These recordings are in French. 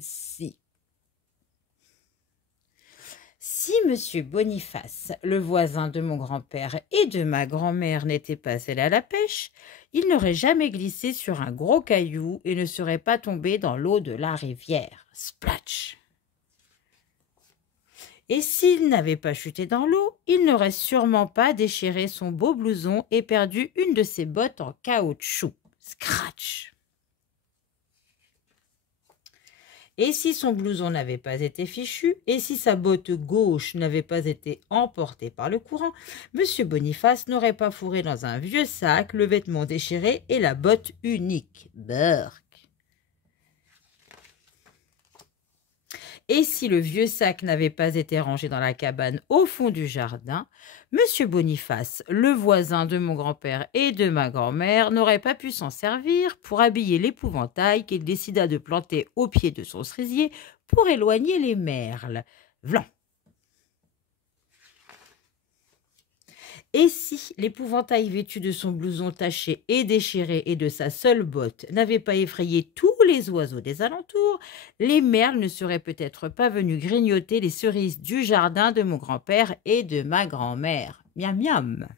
Si. Si monsieur Boniface, le voisin de mon grand-père et de ma grand-mère, n'était pas allé à la pêche, il n'aurait jamais glissé sur un gros caillou et ne serait pas tombé dans l'eau de la rivière. Splatch! Et s'il n'avait pas chuté dans l'eau, il n'aurait sûrement pas déchiré son beau blouson et perdu une de ses bottes en caoutchouc. Scratch! Et si son blouson n'avait pas été fichu, et si sa botte gauche n'avait pas été emportée par le courant, monsieur Boniface n'aurait pas fourré dans un vieux sac le vêtement déchiré et la botte unique. Burk! Et si le vieux sac n'avait pas été rangé dans la cabane au fond du jardin, monsieur Boniface, le voisin de mon grand-père et de ma grand-mère, n'aurait pas pu s'en servir pour habiller l'épouvantail qu'il décida de planter au pied de son cerisier pour éloigner les merles. Vlan! Et si l'épouvantail vêtu de son blouson taché et déchiré et de sa seule botte n'avait pas effrayé tous les oiseaux des alentours, les merles ne seraient peut-être pas venus grignoter les cerises du jardin de mon grand-père et de ma grand-mère. Miam miam.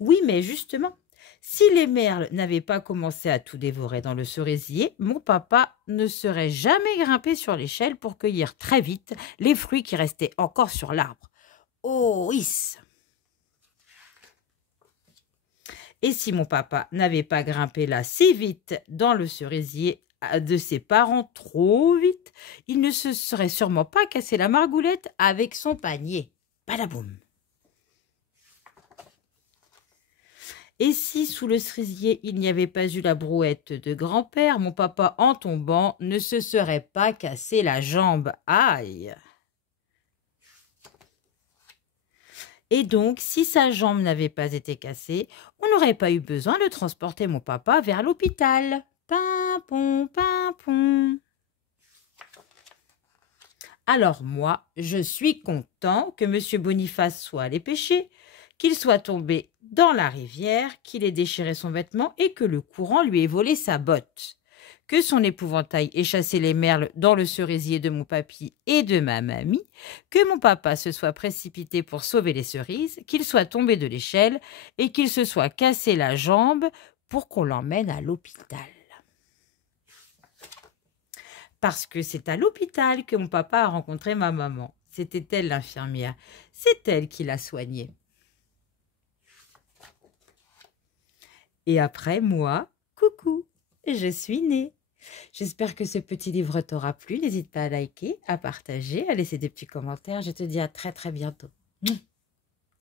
Oui, mais justement, si les merles n'avaient pas commencé à tout dévorer dans le cerisier, mon papa ne serait jamais grimpé sur l'échelle pour cueillir très vite les fruits qui restaient encore sur l'arbre. Oh, is! Et si mon papa n'avait pas grimpé là si vite dans le cerisier de ses parents trop vite, il ne se serait sûrement pas cassé la margoulette avec son panier. Badaboum! Et si sous le cerisier il n'y avait pas eu la brouette de grand-père, mon papa en tombant ne se serait pas cassé la jambe. Aïe! Et donc, si sa jambe n'avait pas été cassée, on n'aurait pas eu besoin de transporter mon papa vers l'hôpital. Pimpon, pimpon. Alors moi, je suis content que monsieur Boniface soit allé pêcher, qu'il soit tombé dans la rivière, qu'il ait déchiré son vêtement et que le courant lui ait volé sa botte. Que son épouvantail ait chassé les merles dans le cerisier de mon papy et de ma mamie, que mon papa se soit précipité pour sauver les cerises, qu'il soit tombé de l'échelle et qu'il se soit cassé la jambe pour qu'on l'emmène à l'hôpital. Parce que c'est à l'hôpital que mon papa a rencontré ma maman. C'était elle l'infirmière. C'est elle qui l'a soigné. Et après, moi, coucou, je suis née. J'espère que ce petit livre t'aura plu. N'hésite pas à liker, à partager, à laisser des petits commentaires. Je te dis à très très bientôt.